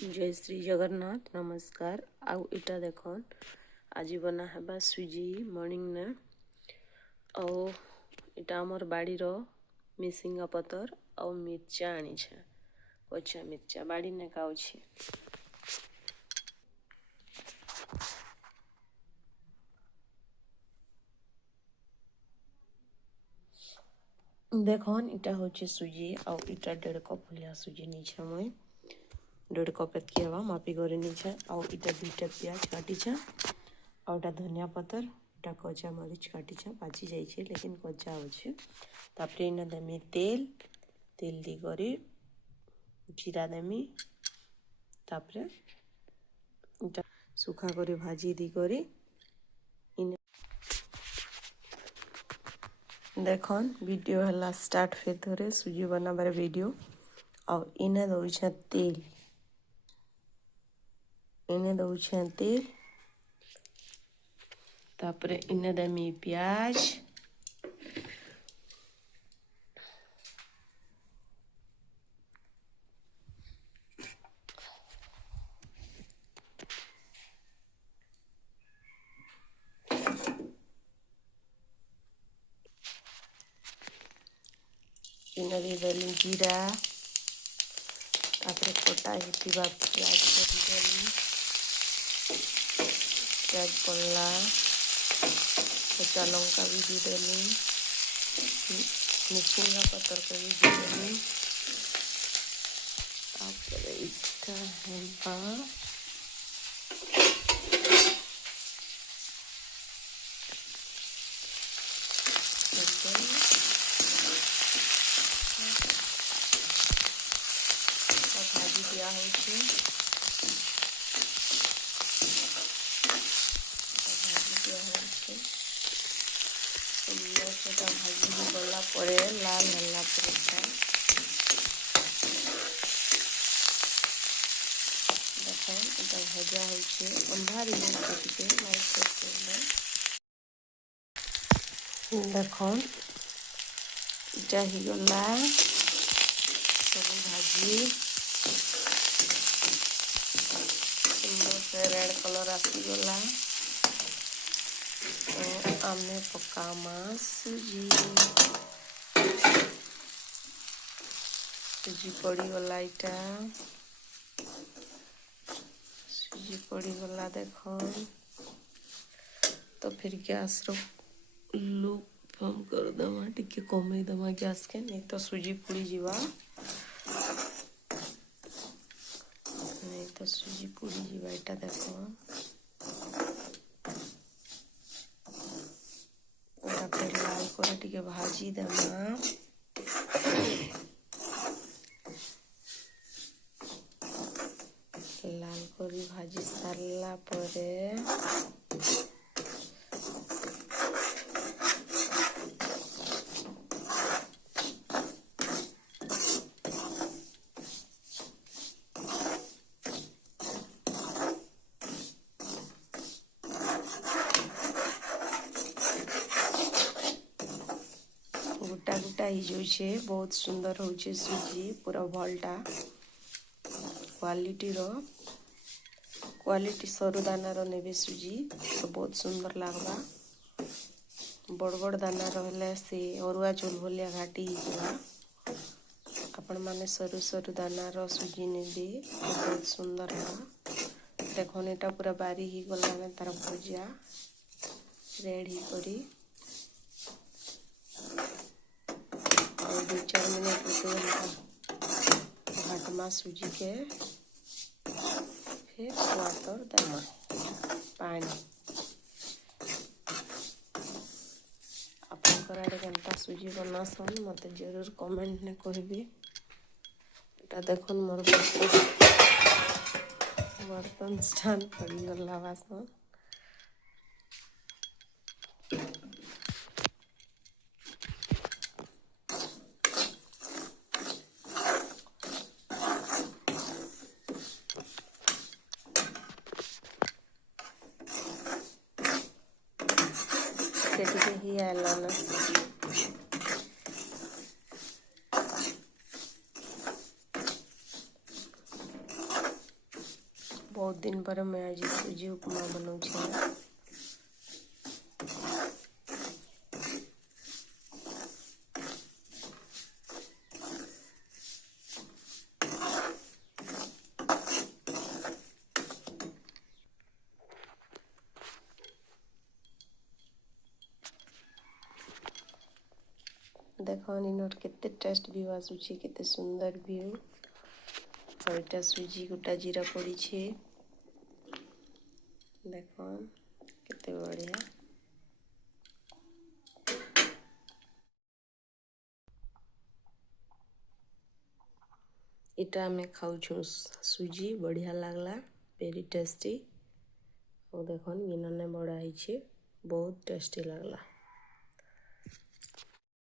जय श्री जगन्नाथ नमस्कार। आउ इटा देखन आज बना हेबा सुजी मॉर्निंग ने आउ इटा हमर बाड़ी रो मिसिंगा पतर आउ मिर्चा आनी छे कच्चा मिर्चा बाड़ी ने खाऊ छे। देखन इटा होचे सुजी आउ इटा 1.5 कप भलिया सुजी नी छे मैं 1.5 कप एतकी हवा मापी करे नी छे आउ इटा 2टा प्याज काटी छे आउ इटा धनिया पतर इटा कच्चा मरीच काटी छे पाची जाई छे लेकिन कच्चा होचे। तापरे इना देमी तेल दी करी जीरा देमी तापरे इटा सुखा करी भाजी दी करी देखन वीडियो हला स्टार्ट फिर थोड़े सुजी बनाबार वीडियो आउ इने दउछे तेल तापरे इने देमी प्याज इने देली जीरा तापरे कटा हेतिबा प्याज करी देली प्याज पड़ला कच्चा लंका भी दी देली मिर्चा पतर के भी दी देली तापरे इटा हेबा भाजी दिया होचे भाजी भी गला पड़े लाल हल्ला पड़ता देखो इटा भजा होचे अंधारी के लाइट करते देखो इटा ही गला सब भाजी सुंदर से रेड कलर आसीगला तो आमे पकामा सुजी पड़ीगला इटा सुजी पड़ीगला देखो तो फिर गैस रो लुक कम कर दमा टिके कमे दमा गैस के नहीं तो सुजी पुड़ी जीवा नहीं तो सुजी पुड़ी जीवा इटा देखो फिर लाल करे टिके भाजी दमा लाल करी भाजी सारला परे गोटा गोटा ही जाउछे बहुत सुंदर होचे सुजी पूरा भलटा क्वालिटी सरू दाना रो नेबे सुजी तो बहुत सुंदर लागबा बड़ बड़ दाना रहले से अरुआ चोल भलिया घाटी हिजवा आपण माने सरू सरू दाना रो सुजी नेबे तो बहुत सुंदर है। देखो नेटा पूरा बारी ही गला ने तार भजिया रेडी करी और 2-4 मिनट घाटमा सुजी के फिर वाटर दमा पानी आपनकर आड़े केनता सुजी बनासन मते जरूर कमेंट ने कहबी। एटा देखन मोर बर्तन स्टैंड पड़ी गला बासन ही आला ना बहुत दिन पर मैं आज सूजी उपमा बनाऊँ। देखो निनोर केते टेस्ट भी आसुची, केते सुंदर भी हो। और इटा सूजी गोटा जीरा पड़ी छे, देखो केते बढ़िया। इटा में खाऊ छु सूजी, बढ़िया लागला, वेरी टेस्टी। और देखो गिना ने बड़ा ही छे, बहुत टेस्टी लागला।